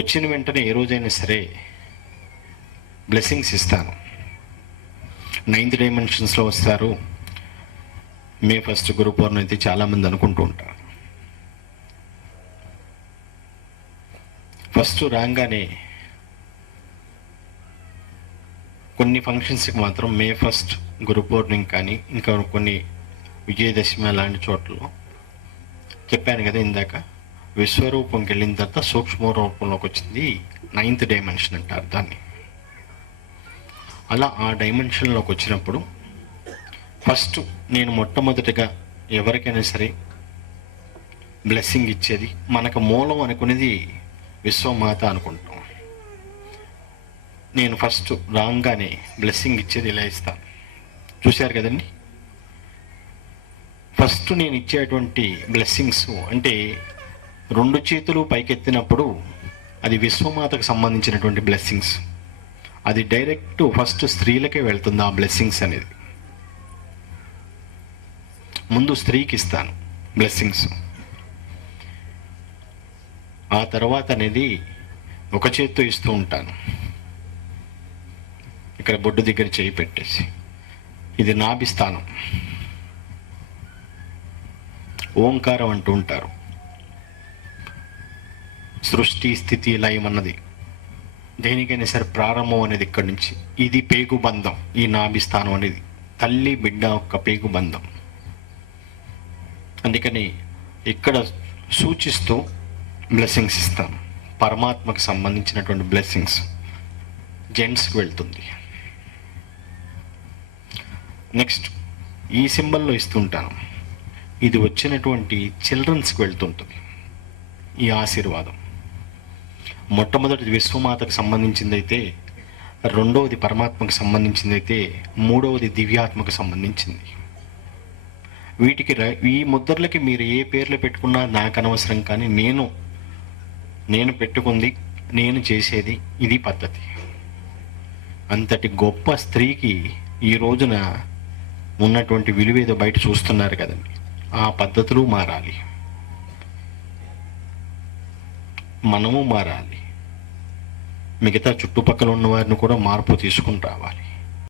వచ్చిన వెంటనే ఏ రోజైనా సరే బ్లెస్సింగ్స్ ఇస్తాను. నైన్త్ డైమెన్షన్స్లో వస్తారు. మే ఫస్ట్ గురు పౌర్ణమి అయితే చాలామంది అనుకుంటూ ఉంటారు. ఫస్ట్ రాగానే కొన్ని ఫంక్షన్స్కి మాత్రం మే ఫస్ట్ గురు పౌర్ణమి కానీ ఇంకా కొన్ని విజయదశమి అలాంటి చోట్ల చెప్పాను కదా ఇందాక. విశ్వరూపంకి వెళ్ళిన తర్వాత సూక్ష్మ రూపంలోకి వచ్చింది నైన్త్ డైమెన్షన్ అంటారు దాన్ని. అలా ఆ డైమెన్షన్లోకి వచ్చినప్పుడు ఫస్ట్ నేను మొట్టమొదటిగా ఎవరికైనా సరే బ్లెస్సింగ్ ఇచ్చేది మనకు మూలం అనుకునేది విశ్వమాత అనుకుంటాం. నేను ఫస్ట్ రాగానే బ్లెస్సింగ్ ఇచ్చేది ఇలా ఇస్తాను చూశారు కదండి? ఫస్ట్ నేను ఇచ్చేటువంటి బ్లెస్సింగ్స్ అంటే రెండు చేతులు పైకెత్తినప్పుడు అది విశ్వమాతకు సంబంధించినటువంటి బ్లెస్సింగ్స్ అది డైరెక్ట్ ఫస్ట్ స్త్రీలకే వెళ్తుంది ఆ బ్లెస్సింగ్స్ అనేది. ముందు స్త్రీకి ఇస్తాను బ్లెస్సింగ్స్ ఆ తర్వాత అనేది ఒక చేత్తో ఇస్తూ ఉంటాను. ఇక్కడ బొడ్డు దగ్గర చేయి పెట్టేసి. ఇది నాభిస్థానం. ఓంకారం అంటూ ఉంటారు. సృష్టి స్థితి లయం అన్నది దేనికైనా సరే ప్రారంభం అనేది ఇక్కడి నుంచి. ఇది పేగు బంధం ఈ నాభిస్థానం అనేది. తల్లి బిడ్డ యొక్క పేగు బంధం. అందుకని ఇక్కడ సూచిస్తూ బ్లెస్సింగ్స్ ఇస్తాను పరమాత్మకు సంబంధించినటువంటి బ్లెస్సింగ్స్ జెంట్స్కి వెళ్తుంది. నెక్స్ట్ ఈ సింబల్లో ఇస్తుంటాను ఇది వచ్చినటువంటి చిల్డ్రన్స్కి వెళ్తుంటుంది. ఈ ఆశీర్వాదం. మొట్టమొదటి విశ్వమాతకు సంబంధించిందైతే రెండవది పరమాత్మకు సంబంధించిందైతే మూడవది దివ్యాత్మకు సంబంధించింది. వీటికి ఈ ముద్రలకి మీరు ఏ పేర్లు పెట్టుకున్నా నాకు అనవసరం కానీ నేను నేను పెట్టుకుంది నేను చేసేది ఇది పద్ధతి. అంతటి గొప్ప స్త్రీకి ఈ రోజున ఉన్నటువంటి విలువేదో బయట చూస్తున్నారు కదండి. ఆ పద్ధతులు మారాలి. మనము మారాలి. మిగతా చుట్టుపక్కల ఉన్న వారిని కూడా మార్పు తీసుకుని రావాలి.